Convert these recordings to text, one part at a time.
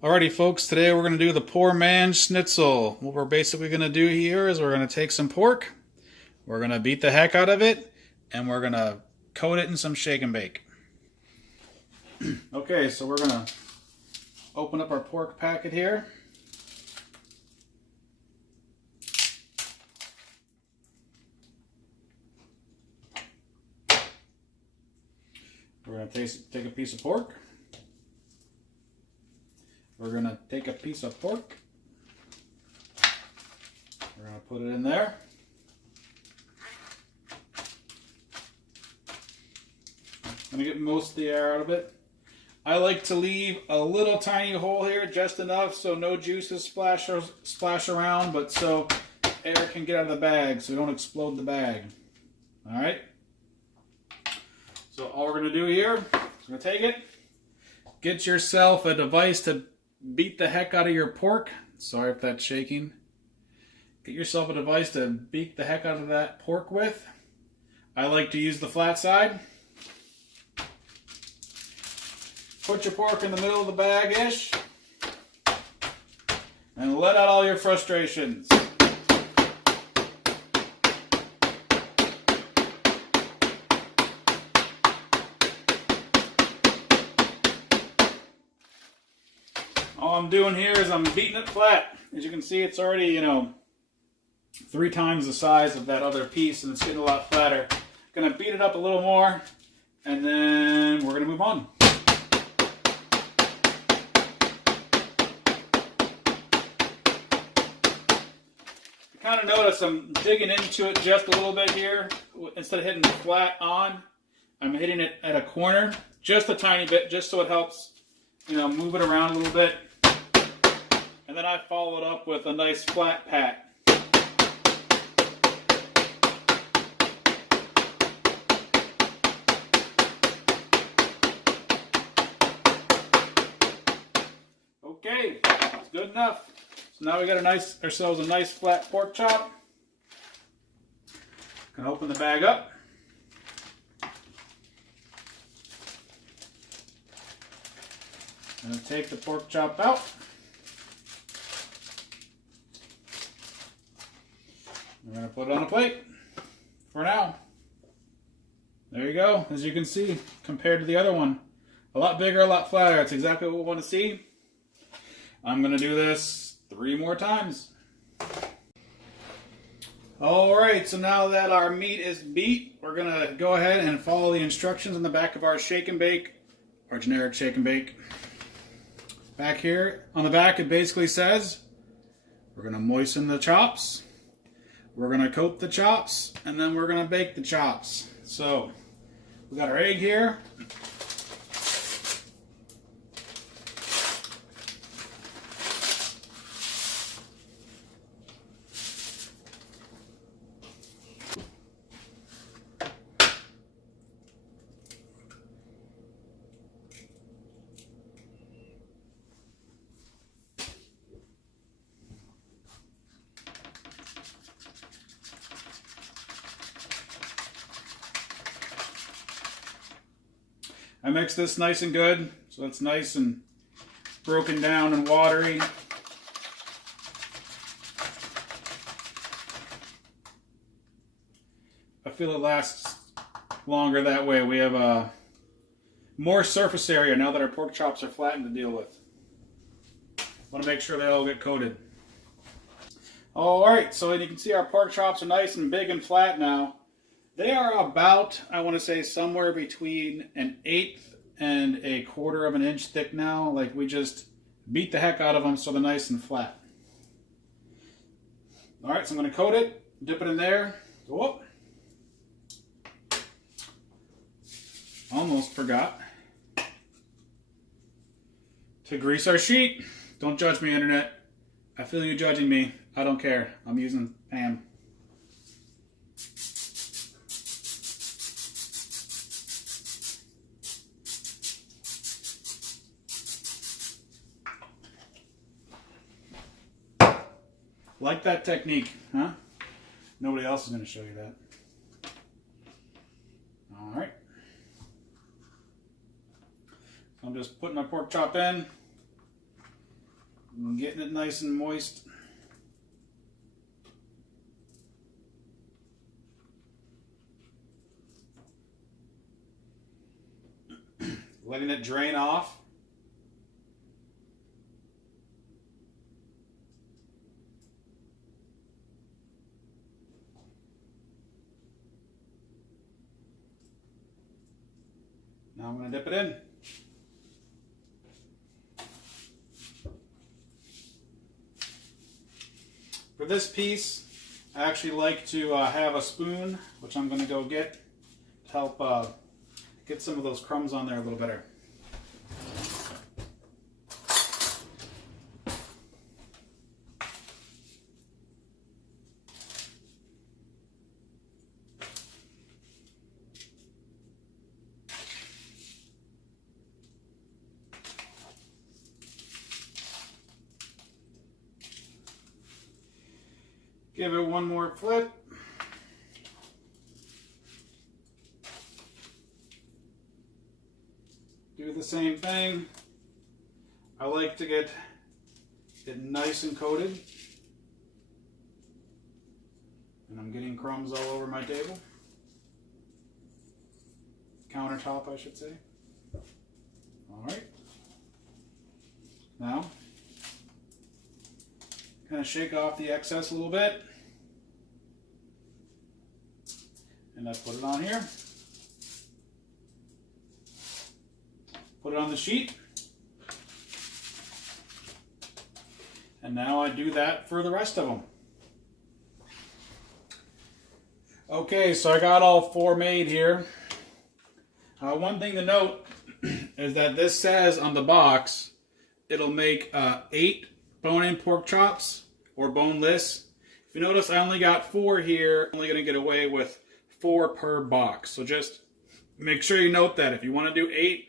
Alrighty folks, today we're going to do the poor man's schnitzel. What we're basically going to do here is we're going to take some pork, we're going to beat the heck out of it, and we're going to coat it in some shake and bake. Okay, so we're going to open up our pork packet here. We're going to take a piece of pork. We're going to take a piece of pork. We're going to put it in there. I'm going to get most of the air out of it. I like to leave a little tiny hole here, just enough so no juices splash around, but so air can get out of the bag so we don't explode the bag. Alright? So all we're going to do here is we're going to take it, get yourself a device to beat the heck out of your pork. Sorry if that's shaking. Get yourself a device to beat the heck out of that pork with. I like to use the flat side. Put your pork in the middle of the bag-ish and let out all your frustrations. All I'm doing here is I'm beating it flat. As you can see, it's already, 3 times the size of that other piece, and it's getting a lot flatter. Gonna beat it up a little more, and then we're gonna move on. You kind of notice I'm digging into it just a little bit here. Instead of hitting flat on, I'm hitting it at a corner, just a tiny bit, just so it helps, move it around a little bit. And then I follow it up with a nice flat pat. Okay, that's good enough. So now we got ourselves a nice flat pork chop. Gonna open the bag up. Gonna take the pork chop out. We're going to put it on a plate for now. There you go. As you can see, compared to the other one, a lot bigger, a lot flatter. That's exactly what we want to see. I'm going to do this 3 more times. Alright, so now that our meat is beat, we're going to go ahead and follow the instructions on the back of our shake and bake, our generic shake and bake. Back here on the back, it basically says we're going to moisten the chops. We're going to coat the chops, and then we're going to bake the chops. So, we got our egg here. I mix this nice and good, so it's nice and broken down and watery. I feel it lasts longer that way. We have more surface area now that our pork chops are flattened to deal with. Want to make sure they all get coated. Alright, so you can see our pork chops are nice and big and flat now. They are about, I want to say, somewhere between 1/8 and 1/4 of an inch thick now. Like, we just beat the heck out of them so they're nice and flat. Alright, so I'm going to coat it, dip it in there. Whoop. Almost forgot to grease our sheet. Don't judge me, internet. I feel you judging me. I don't care. I'm using Pam. Like that technique, huh? Nobody else is going to show you that. All right. I'm just putting my pork chop in. I'm getting it nice and moist. Letting it drain off. Now I'm going to dip it in. For this piece, I actually like to have a spoon, which I'm going to go get to help get some of those crumbs on there a little better. Give it one more flip. Do the same thing. I like to get it nice and coated. And I'm getting crumbs all over my table. Countertop, I should say. All right. Now, kind of shake off the excess a little bit. And I put it on here. Put it on the sheet. And now I do that for the rest of them. Okay, so I got all 4 made here. One thing to note is that this says on the box, it'll make 8 bone-in pork chops or boneless. If you notice, I only got 4 here. I'm only going to get away with 4 per box. So just make sure you note that. If you want to do 8,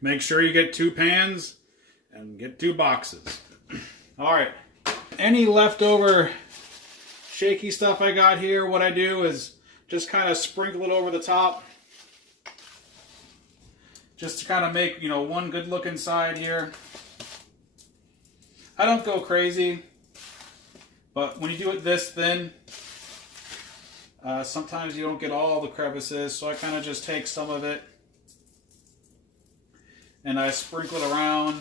make sure you get 2 pans and get 2 boxes. All right. Any leftover shaky stuff I got here, what I do is just kind of sprinkle it over the top. Just to kind of make, one good looking side here. I don't go crazy, but when you do it this thin, sometimes you don't get all the crevices, so I kind of just take some of it and I sprinkle it around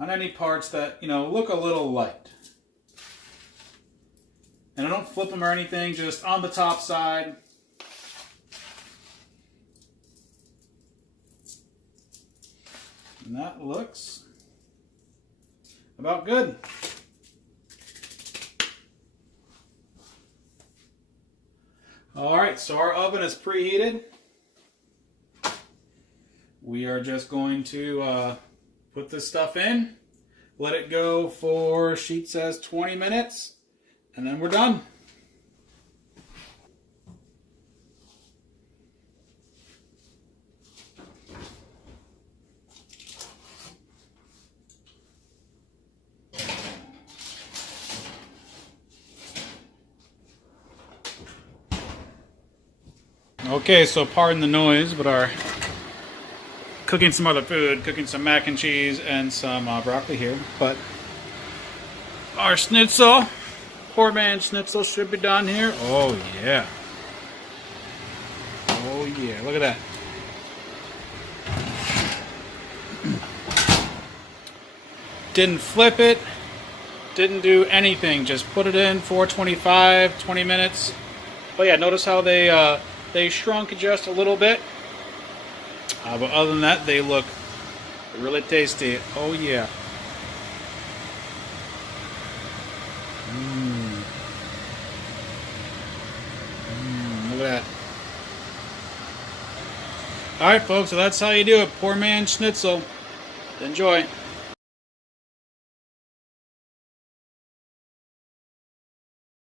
on any parts that, look a little light. And I don't flip them or anything, just on the top side. And that looks about good. All right, so our oven is preheated. We are just going to put this stuff in, let it go for, sheet says 20 minutes, and then we're done. Okay, so pardon the noise, but our cooking some other food, cooking some mac and cheese and some broccoli here. But our schnitzel, poor man schnitzel, should be done here. Oh yeah. Oh yeah, look at that. Didn't flip it, didn't do anything, just put it in 425, 20 minutes. But yeah, notice how they shrunk just a little bit. But other than that, they look really tasty. Oh yeah. Look at that. Alright folks, so that's how you do it. Poor man schnitzel. Enjoy.